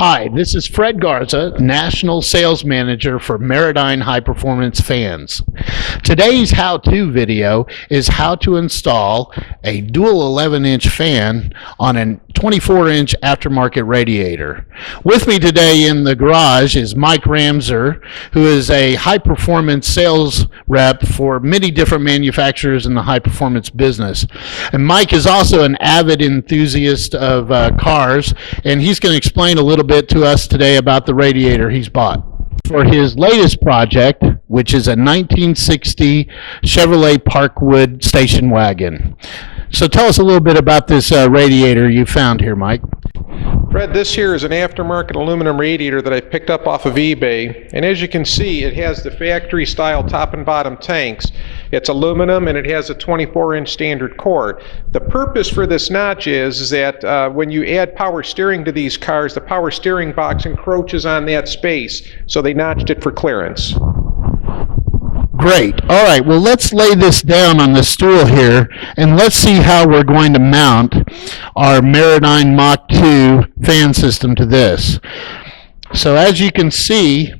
Hi, this is Fred Garza, National Sales Manager for Maradyne High Performance Fans. Today's how-to video is how to install a dual 11-inch fan on a 24-inch aftermarket radiator. With me today in the garage is Mike Ramser, who is a high-performance sales rep for many different manufacturers in the high-performance business. And Mike is also an avid enthusiast of cars, and he's going to explain a little bit to us today about the radiator he's bought for his latest project, which is a 1960 Chevrolet Parkwood station wagon. So tell us a little bit about this radiator you found here, Mike. Fred, this here is an aftermarket aluminum radiator that I picked up off of eBay, and as you can see, it has the factory style top and bottom tanks. It's aluminum and it has a 24-inch standard core. The purpose for this notch is that when you add power steering to these cars, the power steering box encroaches on that space, so they notched it for clearance. Great. All right, well, let's lay this down on the stool here, and let's see how we're going to mount our Maradyne Mach 2 fan system to this. So as you can see,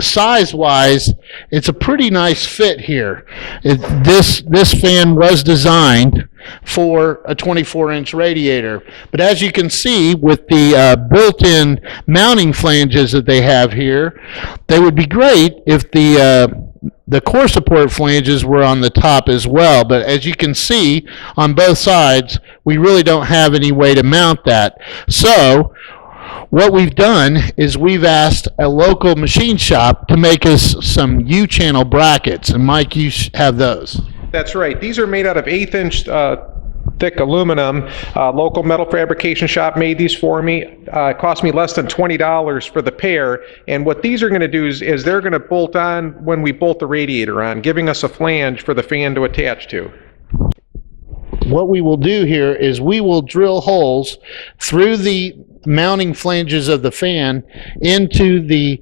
size-wise, it's a pretty nice fit here. This fan was designed for a 24-inch radiator, but as you can see, with the built-in mounting flanges that they have here, they would be great if the core support flanges were on the top as well. But as you can see on both sides, we really don't have any way to mount that. So what we've done is we've asked a local machine shop to make us some U-channel brackets. And Mike, you have those. That's right. These are made out of 1/8 inch thick aluminum. Local metal fabrication shop made these for me. It cost me less than $20 for the pair. And what these are going to do is they're going to bolt on when we bolt the radiator on, giving us a flange for the fan to attach to. What we will do here is we will drill holes through the mounting flanges of the fan into the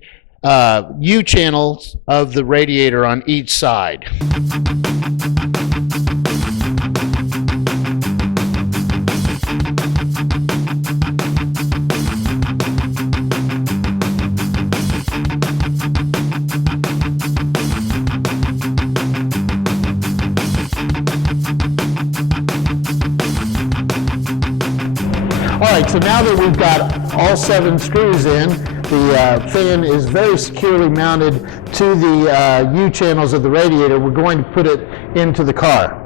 U-channels of the radiator on each side. All right, so now that we've got all 7 screws in, the fan is very securely mounted to the U-channels of the radiator. We're going to put it into the car.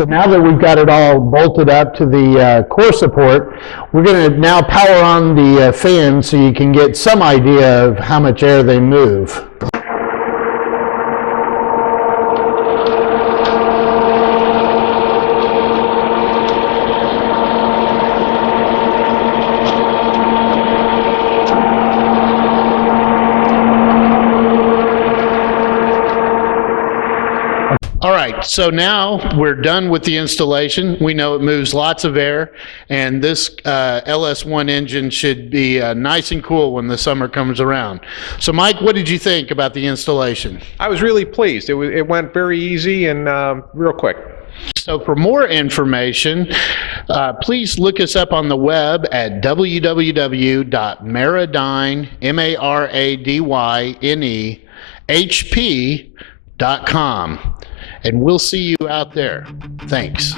So now that we've got it all bolted up to the core support, we're going to now power on the fan so you can get some idea of how much air they move. All right, so now we're done with the installation. We know it moves lots of air, and this LS1 engine should be nice and cool when the summer comes around. So Mike, what did you think about the installation? I was really pleased. It went very easy and real quick. So for more information, please look us up on the web at www.maradyne, MARADYNE, HP.com. And we'll see you out there. Thanks.